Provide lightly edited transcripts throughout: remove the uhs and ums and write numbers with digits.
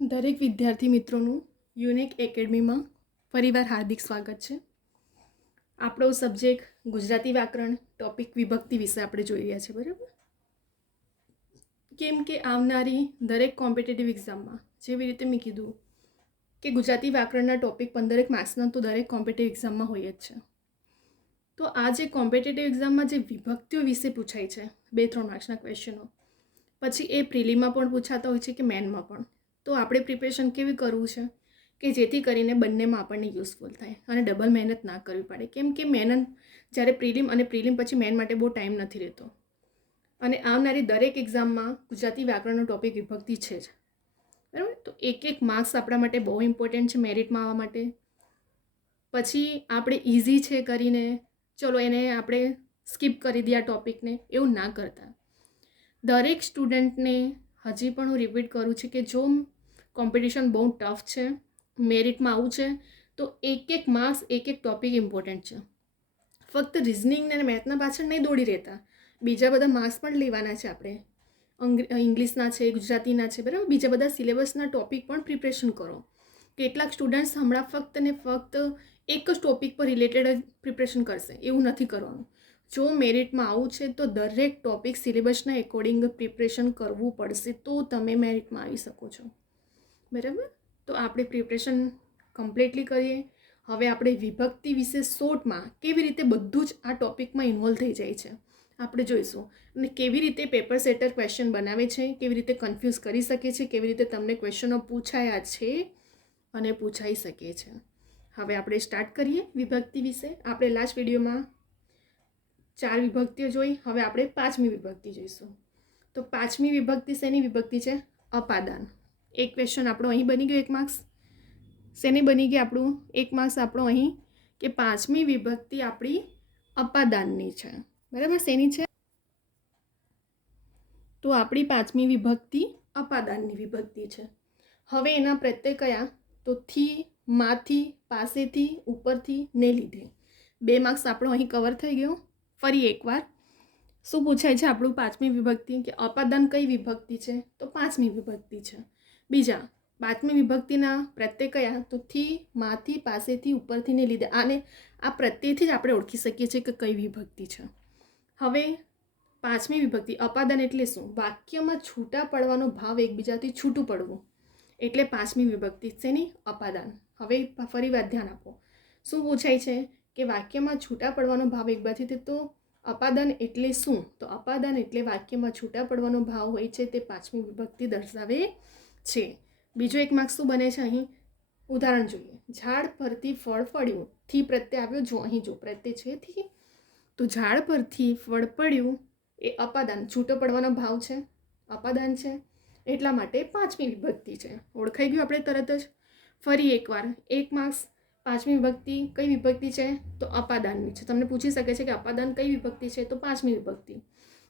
દરેક વિદ્યાર્થી મિત્રોનું યુનિક એકેડમીમાં ફરીવાર હાર્દિક સ્વાગત છે. આપણો સબ્જેક્ટ ગુજરાતી વ્યાકરણ ટોપિક વિભક્તિ વિશે આપણે જોઈ રહ્યા છે, બરાબર? કેમ કે આવનારી દરેક કોમ્પિટિટિવ એક્ઝામમાં જેવી રીતે મેં કીધું કે ગુજરાતી વ્યાકરણના ટોપિક 15 માર્ક્સના તો દરેક કોમ્પિટિટિવ એક્ઝામમાં હોય જ છે. તો આ જે કોમ્પિટિટિવ એક્ઝામમાં જે વિભક્તિઓ વિશે પૂછાય છે 2-3 માર્ક્સના ક્વેશ્ચનો, પછી એ પ્રિલિમમાં પણ પૂછાતા હોય છે કે મેનમાં પણ. તો આપણે પ્રિપરેશન કેવી કરવું છે કે જેથી કરીને બંનેમાં આપણને યુઝફુલ થાય અને ડબલ મહેનત ના કરવી પડે. કેમ કે મહેનત જ્યારે પ્રિલિમ અને પ્રિલિમ પછી મેન માટે બહુ ટાઈમ નથી રહેતો. અને આવનારી દરેક એક્ઝામમાં ગુજરાતી વ્યાકરણનો ટોપિક વિભક્તિ છે જ, બરાબર? તો એક માર્ક્સ આપણા માટે બહુ ઇમ્પોર્ટન્ટ છે મેરિટમાં આવવા માટે. પછી આપણે ઇઝી છે કરીને ચલો એને આપણે સ્કીપ કરી દઈએ આ ટોપિકને, એવું ના કરતા. દરેક સ્ટુડન્ટને હજી પણ હું રિપીટ કરું છું કે જો કોમ્પિટિશન બહુ ટફ છે, મેરિટમાં આવું છે, તો એક માર્ક્સ એક ટોપિક ઇમ્પોર્ટન્ટ છે. ફક્ત રિઝનિંગ અને મેથના પાછળ નહીં દોડી રહેતા, બીજા બધા માર્ક્સ પણ લેવાના છે આપણે. ઇંગ્લિશના છે, ગુજરાતીના છે, બરાબર? બીજા બધા સિલેબસના ટોપિક પણ પ્રિપરેશન કરો. કેટલાક સ્ટુડન્ટ્સ હમણાં ફક્ત ને ફક્ત એક જ ટોપિક પર રિલેટેડ જ પ્રિપરેશન કરશે, એવું નથી કરવાનું. જો મેરિટમાં આવું છે તો દરેક ટોપિક સિલેબસના એકોર્ડિંગ પ્રિપરેશન કરવું પડશે, તો તમે મેરિટમાં આવી શકો છો, બરાબર? તો આપણે પ્રિપરેશન કમ્પ્લીટલી કરીએ. હવે આપણે વિભક્તિ વિશે શોર્ટમાં કેવી રીતે બધું જ આ ટોપિકમાં ઇન્વોલ્વ થઈ જાય છે આપણે જોઈશું. અને કેવી રીતે પેપર સેટર ક્વેશ્ચન બનાવે છે, કેવી રીતે કન્ફ્યુઝ કરી શકે છે, કેવી રીતે તમને ક્વેશ્ચનો પૂછાયા છે અને પૂછાઈ શકે છે. હવે આપણે સ્ટાર્ટ કરીએ વિભક્તિ વિશે. આપણે લાસ્ટ વિડીયોમાં 4 વિભક્તિઓ જોઈ, હવે આપણે 5મી વિભક્તિ જોઈશું. તો 5મી વિભક્તિ શેની વિભક્તિ છે? અપાદાન. એક ક્વેશ્ચન આપણો અહીં બની ગયો 1 માર્ક્સ. શેની બની ગઈ આપણું 1 માર્ક્સ આપણો અહીં કે 5મી વિભક્તિ આપણી અપાદાનની છે, બરાબર? શેની છે? તો આપણી 5મી વિભક્તિ અપાદાનની વિભક્તિ છે. હવે એના પ્રત્યય કયા? તો થી, માંથી, પાસેથી, ઉપરથી, ને લીધે. 2 માર્ક્સ આપણો અહીં કવર થઈ ગયો. ફરી એકવાર શું પૂછાય છે આપણું 5મી વિભક્તિ કે અપાદાન કઈ વિભક્તિ છે? તો 5મી વિભક્તિ છે. બીજા 5મી વિભક્તિના પ્રત્યય કયા? તો થી, માંથી, પાસેથી, ઉપરથી, ને લીધે. આને આ પ્રત્યયથી જ આપણે ઓળખી શકીએ છીએ કે કઈ વિભક્તિ છે. હવે 5મી વિભક્તિ અપાદાન એટલે શું? વાક્યમાં છૂટા પડવાનો ભાવ એકબીજાથી છૂટું પડવું એટલે 5મી વિભક્તિ શેની? અપાદાન. હવે ફરી વાર ધ્યાન આપો. શું પૂછાય છે કે વાક્યમાં છૂટા પડવાનો ભાવ એકબાજુથી, તો અપાદાન એટલે શું? તો અપાદાન એટલે વાક્યમાં છૂટા પડવાનો ભાવ હોય છે તે 5મી વિભક્તિ દર્શાવે છે. બીજો 1 માર્ક્સ શું બને છે અહીં? ઉદાહરણ જોઈએ. ઝાડ પરથી ફળ પડ્યું. થી પ્રત્યય આવ્યો, જો અહીં જો પ્રત્યય છે થી, તો ઝાડ પરથી ફળ પડ્યું એ અપાદાન, છૂટો પડવાનો ભાવ છે, અપાદાન છે, એટલા માટે 5મી વિભક્તિ છે. ઓળખાઈ ગયું આપણે તરત જ. ફરી એકવાર 1 માર્ક્સ. 5મી વિભક્તિ કઈ વિભક્તિ છે? તો અપાદાનની છે. તમને પૂછી શકે છે કે અપાદાન કઈ વિભક્તિ છે? તો 5મી વિભક્તિ.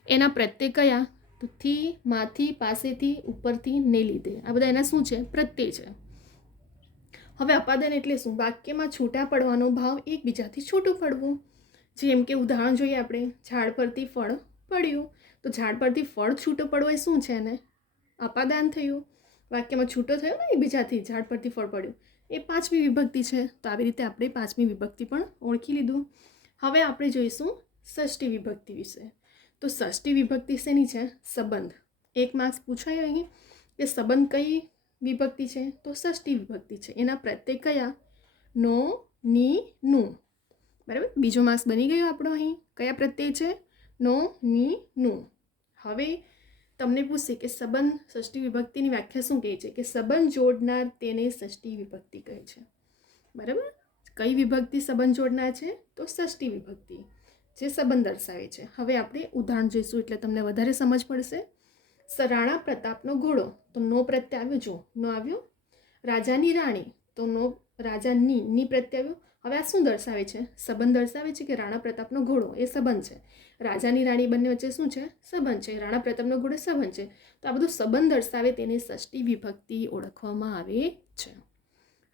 એના પ્રત્યય કયા? તો થી, માંથી, પાસેથી, ઉપરથી, ને લીધે. આ બધા એના શું છે? પ્રત્યય છે. હવે અપાદાન એટલે શું? વાક્યમાં છૂટા પડવાનો ભાવ એકબીજાથી છૂટું પડવું. જેમ કે ઉદાહરણ જોઈએ આપણે, ઝાડ પરથી ફળ પડ્યું. તો ઝાડ પરથી ફળ છૂટો પડવો એ શું છે? એને અપાદાન થયું. વાક્યમાં છૂટો થયો ને એકબીજાથી, ઝાડ પરથી ફળ પડ્યું, એ 5મી વિભક્તિ છે. તો આવી રીતે આપણે 5મી વિભક્તિ પણ ઓળખી લીધું. હવે આપણે જોઈશું ષષ્ઠી વિભક્તિ વિશે. તો ષષ્ઠી વિભક્તિ શેની છે? સંબંધ. 1 માર્ક્સ પૂછાય અહીં કે સંબંધ કઈ વિભક્તિ છે? તો ષષ્ઠી વિભક્તિ છે. એના પ્રત્યય કયા? નો, ની, નું, બરાબર? બીજો માર્ક્સ બની ગયો આપણો અહીં. કયા પ્રત્યય છે? નો, ની, નું. હવે તમને પૂછશે કે સંબંધ ષષ્ઠી વિભક્તિની વ્યાખ્યા શું કહે છે? કે સંબંધ જોડનાર તેને ષષ્ઠી વિભક્તિ કહે છે, બરાબર? કઈ વિભક્તિ સંબંધ જોડનાર છે? તો ષષ્ઠી વિભક્તિ, જે સંબંધ દર્શાવે છે. હવે આપણે ઉદાહરણ જોઈશું એટલે તમને વધારે સમજ પડશે. રાણા પ્રતાપનો ઘોડો. તો નો પ્રત્યય આવ્યો, જો નો આવ્યો. રાજાની રાણી. તો નો, રાજાની, ની પ્રત્યય આવ્યો. હવે આ શું દર્શાવે છે? સંબંધ દર્શાવે છે કે રાણા પ્રતાપનો ઘોડો એ સંબંધ છે. રાજાની રાણી બંને વચ્ચે શું છે? સંબંધ છે. રાણા પ્રતાપનો ઘોડો સંબંધ છે. તો આ બધું સંબંધ દર્શાવે તેને ષષ્ઠી વિભક્તિ ઓળખવામાં આવે છે.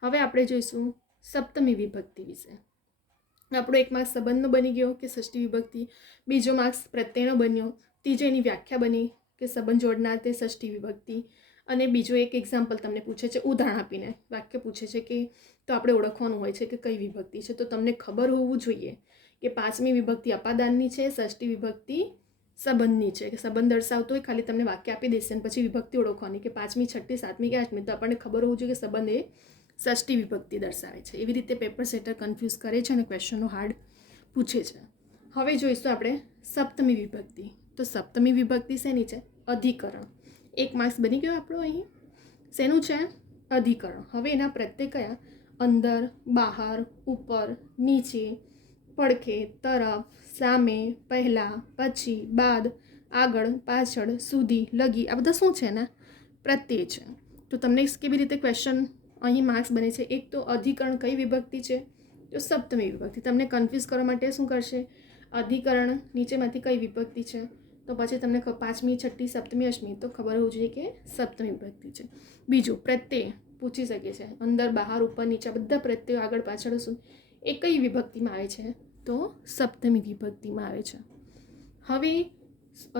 હવે આપણે જોઈશું સપ્તમી વિભક્તિ વિશે. આપણો 1 માર્ક્સ સંબંધનો બની ગયો કે ષષ્ઠી વિભક્તિ. બીજો માર્ક્સ પ્રત્યયનો બન્યો. ત્રીજો એની વ્યાખ્યા બની કે સંબંધ જોડનાર તે ષષ્ઠી વિભક્તિ. અને બીજો એક એક્ઝામ્પલ તમને પૂછે છે, ઉદાહરણ આપીને વાક્ય પૂછે છે કે તો આપણે ઓળખવાનું હોય છે કે કઈ વિભક્તિ છે. તો તમને ખબર હોવું જોઈએ કે પાંચમી વિભક્તિ અપાદાનની છે, ષષ્ઠી વિભક્તિ સંબંધની છે. કે સંબંધ દર્શાવતો હોય ખાલી તમને વાક્ય આપી દેશે અને પછી વિભક્તિ ઓળખવાની કે પાંચમી, છઠ્ઠી, સાતમી કે આઠમી. તો આપણને ખબર હોવું જોઈએ કે સંબંધ એ ષષ્ઠી વિભક્તિ દર્શાવે છે. એવી રીતે પેપર સેટર કન્ફ્યુઝ કરે છે અને ક્વેશ્ચનો હાર્ડ પૂછે છે. હવે જોઈશું આપણે સપ્તમી વિભક્તિ. તો સપ્તમી વિભક્તિ શેની છે? અધિકરણ. 1 માર્ક્સ બની ગયો આપણો અહીં. શેનું છે? અધિકરણ. હવે એના પ્રત્યય કયા? અંદર, બહાર, ઉપર, નીચે, પડખે, તરફ, સામે, પહેલાં, પછી, બાદ, આગળ, પાછળ, સુધી, લગી. આ બધા શું છે ને? પ્રત્યય છે. તો તમને કેવી રીતે ક્વેશ્ચન અહીં માર્ક્સ બને છે? એક તો અધિકરણ કઈ વિભક્તિ છે? તો સપ્તમી વિભક્તિ. તમને કન્ફ્યુઝ કરવા માટે શું કરશે? અધિકરણ નીચેમાંથી કઈ વિભક્તિ છે? તો પછી તમને પાંચમી, છઠ્ઠી, સપ્તમી, અષ્ટમી. તો ખબર હોવું જોઈએ કે સપ્તમી વિભક્તિ છે. બીજું પ્રત્યય પૂછી શકે છે. અંદર, બહાર, ઉપર, નીચે બધા પ્રત્યયો આગળ પાછળ શું એ કઈ વિભક્તિમાં આવે છે? તો સપ્તમી વિભક્તિમાં આવે છે. હવે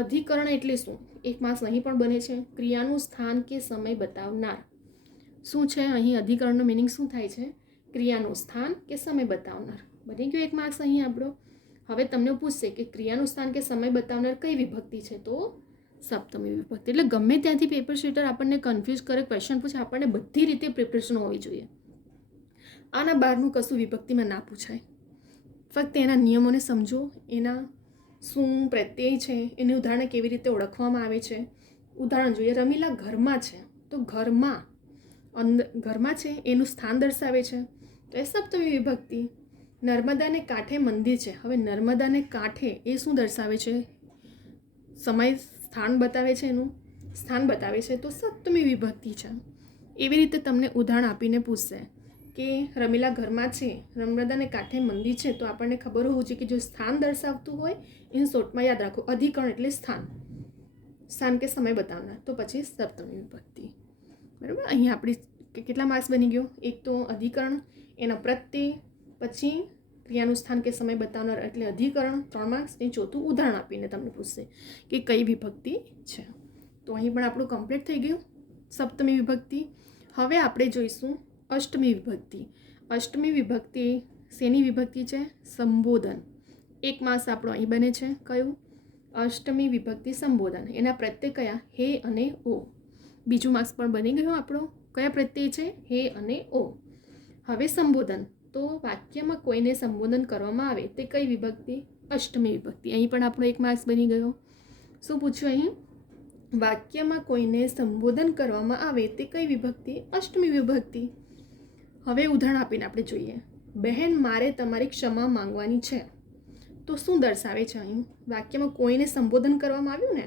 અધિકરણ એટલે શું? 1 માર્ક્સ અહીં પણ બને છે. ક્રિયાનું સ્થાન કે સમય બતાવનાર. શું છે અહીં? અધિકરણનો મિનિંગ શું થાય છે? ક્રિયાનું સ્થાન કે સમય બતાવનાર. બની ગયો 1 માર્ક્સ અહીં આપણો. હવે તમને પૂછશે કે ક્રિયાનું સ્થાન કે સમય બતાવનાર કઈ વિભક્તિ છે? તો સપ્તમી વિભક્તિ. એટલે ગમે ત્યાંથી પેપર શીટર આપણને કન્ફ્યુઝ કરે, ક્વેશ્ચન પૂછે, આપણને બધી રીતે પ્રિપરેશન હોવી જોઈએ. આના બહારનું કશું વિભક્તિમાં ના પૂછાય. ફક્ત એના નિયમોને સમજો, એના શું પ્રત્યય છે, એને ઉદાહરણ કેવી રીતે ઓળખવામાં આવે છે. ઉદાહરણ જોઈએ. રમીલા ઘરમાં છે. તો ઘરમાં, અંદર, ઘરમાં છે એનું સ્થાન દર્શાવે છે. તો એ સપ્તમી વિભક્તિ. નર્મદાને કાંઠે મંદિર છે. હવે નર્મદાને કાંઠે એ શું દર્શાવે છે? સમય, સ્થાન બતાવે છે, એનું સ્થાન બતાવે છે. તો સપ્તમી વિભક્તિ છે. એવી રીતે તમને ઉદાહરણ આપીને પૂછશે કે રમીલા ઘરમાં છે, નર્મદાને કાંઠે મંદિર છે. તો આપણને ખબર હોવું જોઈએ કે જો સ્થાન દર્શાવતું હોય ઇન શોર્ટમાં યાદ રાખો, અધિકરણ એટલે સ્થાન, સ્થાન કે સમય બતાવનાર. તો પછી સપ્તમી વિભક્તિ. બરાબર. અહીંયા આપણી કેટલા માર્ક્સ બની ગયો? એક તો અધિકરણ, એના પ્રત્યય, પછી ક્રિયાનું સ્થાન કે સમય બતાવનાર એટલે અધિકરણ 3 માર્ક્સ. એ ચોથું ઉદાહરણ આપીને તમને પૂછશે કે કઈ વિભક્તિ છે. તો અહીં પણ આપણું કમ્પ્લીટ થઈ ગયું સપ્તમી વિભક્તિ. હવે આપણે જોઈશું અષ્ટમી વિભક્તિ. અષ્ટમી વિભક્તિ શેની વિભક્તિ છે? સંબોધન. 1 માર્ક્સ આપણો અહીં બને છે. કયું? અષ્ટમી વિભક્તિ સંબોધન. એના પ્રત્યય કયા? હે અને ઓ. બીજું માર્ક્સ પણ બની ગયો આપણો. કયા પ્રત્યય છે? હે અને ઓ. હવે સંબોધન. તો વાક્યમાં કોઈને સંબોધન કરવામાં આવે તે કઈ વિભક્તિ? અષ્ટમી વિભક્તિ. અહીં પણ આપણો 1 માર્ક્સ બની ગયો. શું પૂછ્યું અહીં? વાક્યમાં કોઈને સંબોધન કરવામાં આવે તે કઈ વિભક્તિ? અષ્ટમી વિભક્તિ. હવે ઉદાહરણ આપીને આપણે જોઈએ. બહેન, મારે તમારી ક્ષમા માંગવાની છે. તો શું દર્શાવે છે અહીં? વાક્યમાં કોઈને સંબોધન કરવામાં આવ્યું ને?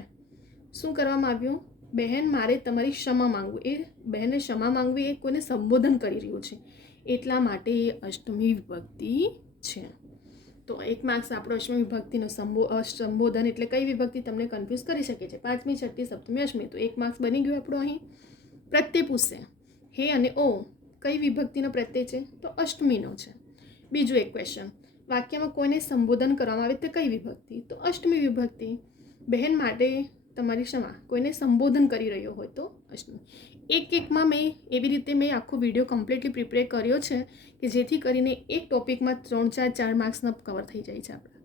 શું કરવામાં આવ્યું? બહેન, મારે તમારી ક્ષમા માંગવું. એ બહેનને ક્ષમા માંગવી એ કોઈને સંબોધન કરી રહ્યું છે, એટલા માટે એ અષ્ટમી વિભક્તિ છે. તો 1 માર્ક્સ આપણો અષ્ટમી વિભક્તિનો સંબોધન એટલે કઈ વિભક્તિ તમને કન્ફ્યુઝ કરી શકે છે? પાંચમી, છઠ્ઠી, સપ્તમી, અષ્ટમી. તો 1 માર્ક્સ બની ગયો આપણો અહીં. પ્રત્યય પૂછશે. હે અને ઓ કઈ વિભક્તિનો પ્રત્યય છે? તો અષ્ટમીનો છે. બીજું એક ક્વેશ્ચન. વાક્યમાં કોઈને સંબોધન કરવામાં આવે તે કઈ વિભક્તિ? તો અષ્ટમી વિભક્તિ. બહેન માટે તમારી ક્ષમા, કોઈને સંબોધન કરી રહ્યો હોય તો અષ્ટમી. એકમાં મેં એવી રીતે આખો વિડીયો કમ્પ્લીટલી પ્રિપેર કર્યો છે કે જેથી કરીને એક ટોપિકમાં 3-4 માર્ક્સના કવર થઈ જાય છે આપણે.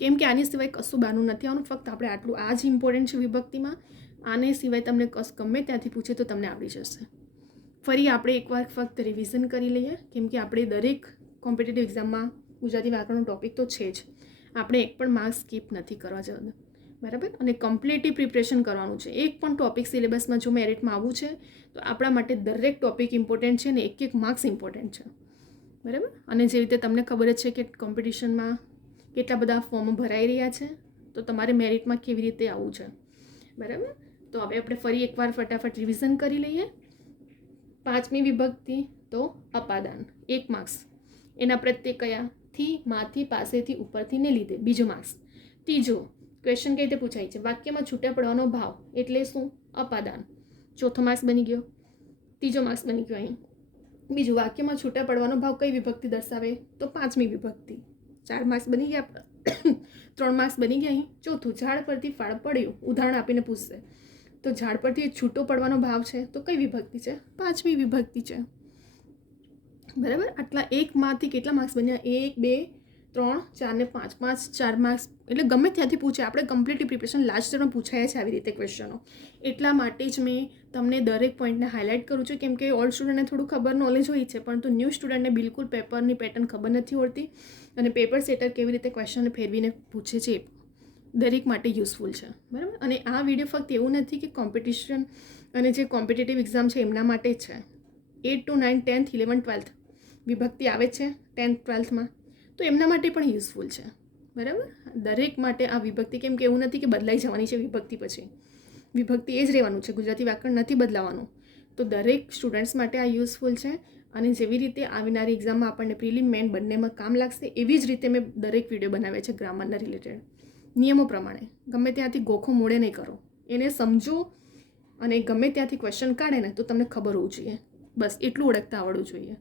કેમ કે આની સિવાય કશું બહારનું નથી આવવાનું. ફક્ત આપણે આટલું આ જ ઇમ્પોર્ટન્ટ છે વિભક્તિમાં. આને સિવાય તમને ગમે ત્યાંથી પૂછે તો તમને આવડી જશે. ફરી આપણે એકવાર ફક્ત રિવિઝન કરી લઈએ, કેમ કે આપણે દરેક કોમ્પિટિટિવ એક્ઝામમાં ગુજરાતી વ્યાકરણનો ટોપિક તો છે જ. આપણે એક પણ માર્ક્સ સ્કીપ નથી કરવા જવાનું. બરાબર. અને કમ્પ્લીટલી પ્રિપરેશન કરવાનું છે. એક પણ ટોપિક સિલેબસમાં જો મેરિટમાં આવવું છે તો આપણા માટે દરેક ટોપિક ઇમ્પોર્ટન્ટ છે ને 1 માર્ક્સ ઇમ્પોર્ટન્ટ છે. બરાબર. અને જે રીતે તમને ખબર જ છે કે કોમ્પિટિશનમાં કેટલા બધા ફોર્મ ભરાઈ રહ્યા છે, તો તમારે મેરિટમાં કેવી રીતે આવવું છે. બરાબર. તો હવે આપણે ફરી એકવાર ફટાફટ રિવિઝન કરી લઈએ. પાંચમી વિભક્તિ તો અપાદાન. 1 માર્ક્સ. એના પ્રત્યય કયા? થી, માંથી, પાસેથી, ઉપરથી ને લીધે. બીજો માર્ક્સ. ત્રીજો ક્વેશ્ચન કઈ રીતે પૂછાય છે? વાક્યમાં છૂટા પડવાનો ભાવ એટલે શું? અપાદાન. ચોથો માર્ક્સ બની ગયો. ત્રીજો માર્ક્સ બની ગયો અહીં. બીજું, વાક્યમાં છૂટા પડવાનો ભાવ કઈ વિભક્તિ દર્શાવે? તો પાંચમી વિભક્તિ. 4 માર્ક્સ બની ગયા. 3 માર્ક્સ બની ગયા અહીં. ચોથું, ઝાડ પરથી ફળ પડ્યું. ઉદાહરણ આપીને પૂછશે. તો ઝાડ પરથી છૂટો પડવાનો ભાવ છે તો કઈ વિભક્તિ છે? પાંચમી વિભક્તિ છે. બરાબર. આટલા એકમાંથી કેટલા માર્ક્સ બન્યા? 1 2 3 4 ને 5, 4 માર્ક્સ. એટલે ગમે ત્યાંથી પૂછે, આપણે કમ્પ્લીટલી પ્રિપરેશન લાસ્ટ યરમાં પૂછાયા છે આવી રીતે ક્વેશ્ચનો. એટલા માટે જ મેં તમને દરેક પોઈન્ટને હાઇલાઇટ કરું છું, કેમ કે ઓલ્ડ સ્ટુડન્ટને થોડું ખબર નોલેજ હોય છે, પરંતુ ન્યૂ સ્ટુડન્ટને બિલકુલ પેપરની પેટર્ન ખબર નથી હોતી અને પેપર સેટર કેવી રીતે ક્વેશ્ચન ફેરવીને પૂછે છે દરેક માટે યુઝફુલ છે. બરાબર. અને આ વિડીયો ફક્ત એવું નથી કે કોમ્પિટિશન અને જે કોમ્પિટિટિવ એક્ઝામ છે એમના માટે જ છે. 8 to 9 10th 11th 12th વિભક્તિ આવે છે 10th 12thમાં, તો એમના માટે પણ યુઝફુલ છે. બરાબર. દરેક માટે આ વિભક્તિ, કેમ કે એવું નથી કે બદલાઈ જવાની છે વિભક્તિ, પછી વિભક્તિ એ જ રહેવાનું છે, ગુજરાતી વ્યાકરણ નથી બદલાવાનું. તો દરેક સ્ટુડન્ટ્સ માટે આ યુઝફુલ છે. અને જેવી રીતે આવનારી એક્ઝામમાં આપણને પ્રિલિમ મેન બંનેમાં કામ લાગશે, એવી જ રીતે મેં દરેક વિડીયો બનાવ્યા છે ગ્રામરના રિલેટેડ નિયમો પ્રમાણે. ગમે ત્યાંથી ગોખો મોડે નહીં કરો, એને સમજો અને ગમે ત્યાંથી ક્વેશ્ચન કાઢે ને તો તમને ખબર હોવું જોઈએ, બસ એટલું ઓળખતા આવડવું જોઈએ.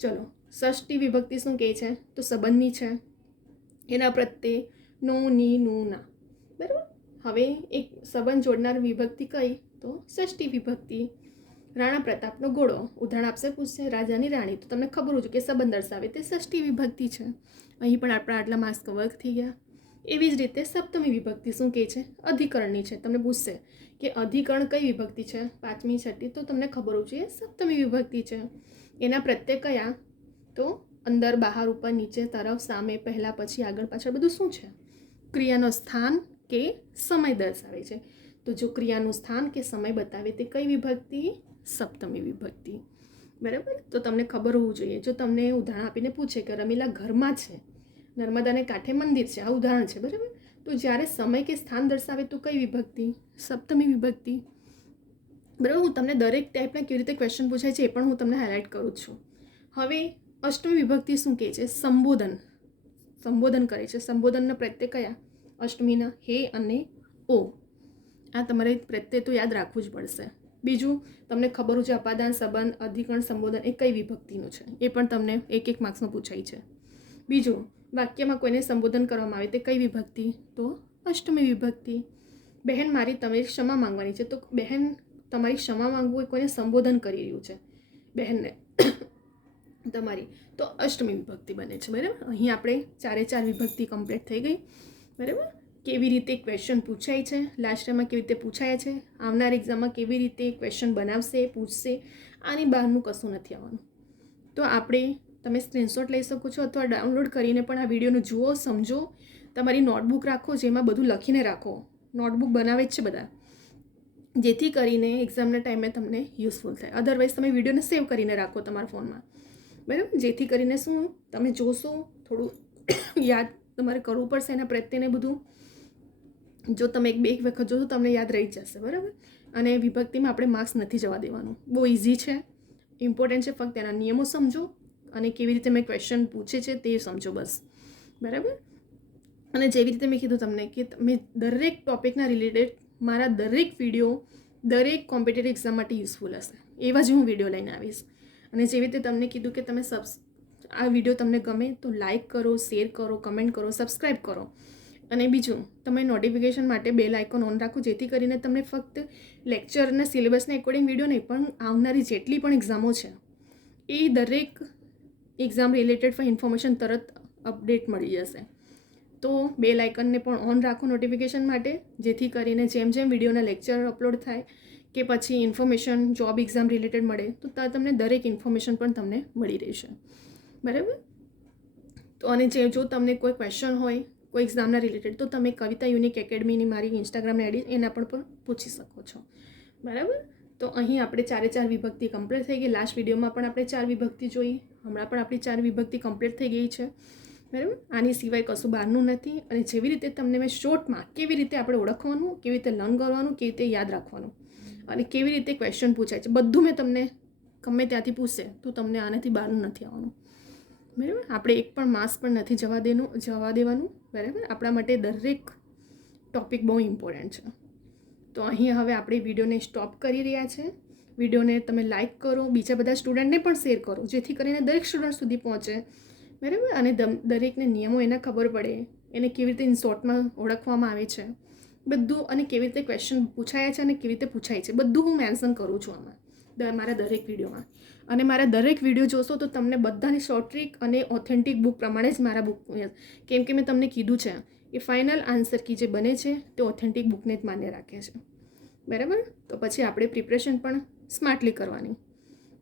ચલો, ષષ્ઠી વિભક્તિ શું કહે છે? તો સંબંધની છે, એના પ્રત્યે નો ની નું ના. બરાબર. હવે એક સંબંધ જોડનાર વિભક્તિ કઈ? તો ષષ્ઠી વિભક્તિ. રાણા પ્રતાપનો ઘોડો ઉદાહરણ આપશે, પૂછશે રાજાની રાણી, તો તમને ખબર હોય કે સંબંધ દર્શાવે તે ષષ્ઠી વિભક્તિ છે. અહીં પણ આપણા આટલા માર્ક્સ કવર થઈ ગયા. એવી જ રીતે સપ્તમી વિભક્તિ શું કહે છે? અધિકરણની છે. તમને પૂછશે કે અધિકરણ કઈ વિભક્તિ છે? પાંચમી છઠ્ઠી, તો તમને ખબર હોવું જોઈએ સપ્તમી વિભક્તિ છે. એના પ્રત્યે કયા? તો અંદર, બહાર, ઉપર, નીચે, તરફ, સામે, પહેલાં, પછી, આગળ, પાછળ બધું શું છે? ક્રિયાનો સ્થાન કે સમય દર્શાવે છે. તો જો ક્રિયાનું સ્થાન કે સમય બતાવે તે કઈ વિભક્તિ? સપ્તમી વિભક્તિ. બરાબર. તો તમને ખબર હોવું જોઈએ. જો તમને ઉદાહરણ આપીને પૂછે કે રમીલા ઘરમાં છે, નર્મદાને કાંઠે મંદિર છે, આ ઉદાહરણ છે. બરાબર. તો જ્યારે સમય કે સ્થાન દર્શાવે તો કઈ વિભક્તિ? સપ્તમી વિભક્તિ. બરાબર. હું તમને દરેક ટાઈપના કેવી રીતે ક્વેશ્ચન પૂછાય છે એ પણ હું તમને હાઇલાઇટ કરું છું. હવે અષ્ટમી વિભક્તિ શું કહે છે? સંબોધન. સંબોધન કરે છે. સંબોધનના પ્રત્યે કયા? અષ્ટમીના હે અને ઓ. આ તમારે પ્રત્યે તો યાદ રાખવું જ પડશે. બીજું તમને ખબર હોય છે અપાદાન, સંબંધ, અધિકરણ, સંબોધન એ કઈ વિભક્તિનું છે, એ પણ તમને એક માર્ક્સમાં પૂછાય છે. બીજું, વાક્યમાં કોઈને સંબોધન કરવામાં આવે તે કઈ વિભક્તિ? તો અષ્ટમી વિભક્તિ. બહેન મારી તમારી ક્ષમા માંગવાની છે, તો બહેન તમારી ક્ષમા માંગવું એ કોઈને સંબોધન કરી રહ્યું છે, બહેનને તમારી, તો અષ્ટમી વિભક્તિ બને છે. બરાબર. અહીં આપણે 4 વિભક્તિ કમ્પ્લીટ થઈ ગઈ. બરાબર. કેવી રીતે ક્વેશ્ચન પૂછાય છે, લાસ્ટ ટાઈમમાં કેવી રીતે પૂછાયા છે, આવનાર એક્ઝામમાં કેવી રીતે ક્વેશ્ચન બનાવશે, પૂછશે, આની બહારનું કશું નથી આવવાનું. તો તમે સ્ક્રીનશોટ લઈ શકો છો અથવા ડાઉનલોડ કરીને પણ આ વિડીયોને જુઓ, સમજો. તમારી નોટબુક રાખો, જેમાં બધું લખીને રાખો. નોટબુક બનાવે જ છે બધા, જેથી કરીને એક્ઝામના ટાઈમે તમને યુઝફુલ થાય. અધરવાઇઝ તમે વિડીયોને સેવ કરીને રાખો તમારા ફોનમાં. બરાબર. જેથી કરીને શું તમે જોશો, થોડું યાદ તમારે કરવું પડશે એના પ્રત્યેને બધું. જો તમે એક વખત જોશો તમને યાદ રહી જશે. બરાબર. અને વિભક્તિમાં આપણે માર્ક્સ નથી જવા દેવાનું. બહુ ઇઝી છે, ઇમ્પોર્ટન્ટ છે. ફક્ત એના નિયમો સમજો અને કેવી રીતે મેં ક્વેશ્ચન પૂછે છે તે સમજો, બસ. બરાબર. અને જેવી રીતે મેં કીધું તમને કે મેં દરેક ટોપિકના રિલેટેડ મારા દરેક વિડીયો દરેક કોમ્પિટિટિવ એક્ઝામ માટે યુઝફુલ હશે, એવા જ હું વિડીયો લઈને આવીશ. અને જેવી રીતે તમને કીધું કે તમે આ વિડીયો તમને ગમે તો લાઇક કરો, શેર કરો, કમેન્ટ કરો, સબસ્ક્રાઈબ કરો. અને બીજું, તમે નોટિફિકેશન માટે બેલ આઇકોન ઓન રાખો, જેથી કરીને તમને ફક્ત લેક્ચર અને સિલેબસના એકોર્ડિંગ વિડીયો નહીં, પણ આવનારી જેટલી પણ એક્ઝામો છે એ દરેક એક્ઝામ રિલેટેડ ઇન્ફોર્મેશન તરત અપડેટ મળી જશે. તો બેલ આઇકનને પણ ઓન રાખો નોટિફિકેશન માટે, જેથી કરીને જેમ જેમ વિડીયોના લેક્ચર અપલોડ થાય કે પછી ઇન્ફોર્મેશન જોબ એક્ઝામ રિલેટેડ મળે તો તમને દરેક ઇન્ફોર્મેશન પણ તમને મળી રહેશે. બરાબર. તો અને જો તમને કોઈ ક્વેશ્ચન હોય કોઈ એક્ઝામના રિલેટેડ, તો તમે કવિતા યુનિક એકેડમીની મારી ઇન્સ્ટાગ્રામની આઈડી એના પણ પૂછી શકો છો. બરાબર. તો અહીં આપણે 4 વિભક્તિ કમ્પ્લીટ થઈ ગઈ. લાસ્ટ વિડીયોમાં પણ આપણે 4 વિભક્તિ જોઈ, હમણાં પણ આપણી 4 વિભક્તિ કમ્પ્લીટ થઈ ગઈ છે. બરાબર. આની સિવાય કશું બહારનું નથી. અને જેવી રીતે તમને મેં શોર્ટમાં કેવી રીતે આપણે ઓળખવાનું, કેવી રીતે લર્ન કરવાનું, કેવી રીતે યાદ રાખવાનું અને કેવી રીતે ક્વેશ્ચન પૂછાય છે, બધું મેં તમને ગમે ત્યાંથી પૂછશે તો તમને આનાથી બહારનું નથી આવવાનું. બરાબર. આપણે એક પણ માર્ક્સ પણ નથી જવા દેવાનું. બરાબર. આપણા માટે દરેક ટૉપિક બહુ ઇમ્પોર્ટન્ટ છે. તો અહીં હવે આપણે વિડીયોને સ્ટોપ કરી રહ્યા છે. વિડીયોને તમે લાઇક કરો, બીજા બધા સ્ટુડન્ટને પણ શેર કરો, જેથી કરીને દરેક સ્ટુડન્ટ સુધી પહોંચે. બરાબર. અને દરેકને નિયમો એના ખબર પડે, એને કેવી રીતે ઇન શોર્ટમાં ઓળખવામાં આવે છે, બધું, અને કેવી રીતે ક્વેશ્ચન પૂછાયા છે અને કેવી રીતે પૂછાય છે બધું હું મેન્શન કરું છું આમાં મારા દરેક વિડીયોમાં. અને મારા દરેક વિડીયો જોશો તો તમને બધાની શોર્ટ ટ્રીક અને ઓથેન્ટિક બુક પ્રમાણે જ મારા બુક, કેમ કે મેં તમને કીધું છે એ ફાઇનલ આન્સર કી જે બને છે તે ઓથેન્ટિક બુકને જ માન્ય રાખે છે. બરાબર? તો પછી આપણે પ્રિપરેશન પણ સ્માર્ટલી કરવાની.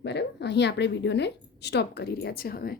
બરાબર? અહીં આપણે વિડીયોને સ્ટોપ કરી રહ્યા છે હવે.